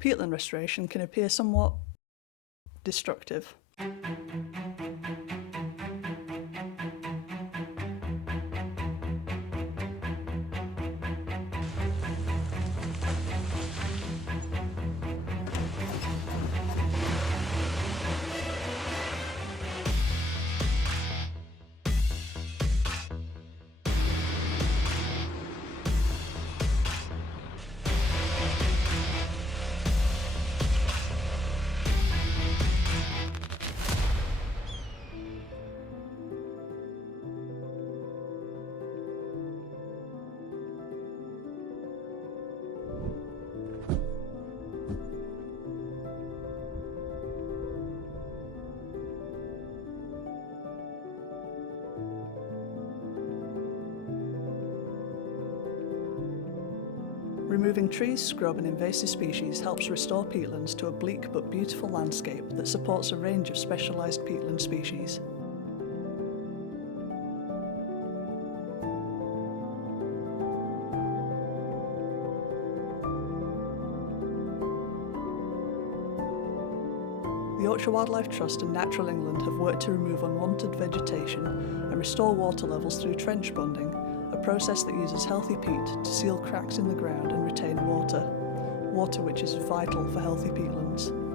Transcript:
Peatland restoration can appear somewhat destructive. Removing trees, scrub and invasive species helps restore peatlands to a bleak but beautiful landscape that supports a range of specialised peatland species. The Yorkshire Wildlife Trust and Natural England have worked to remove unwanted vegetation and restore water levels through trench bonding, a process that uses healthy peat to seal cracks in the ground and retain water which is vital for healthy peatlands.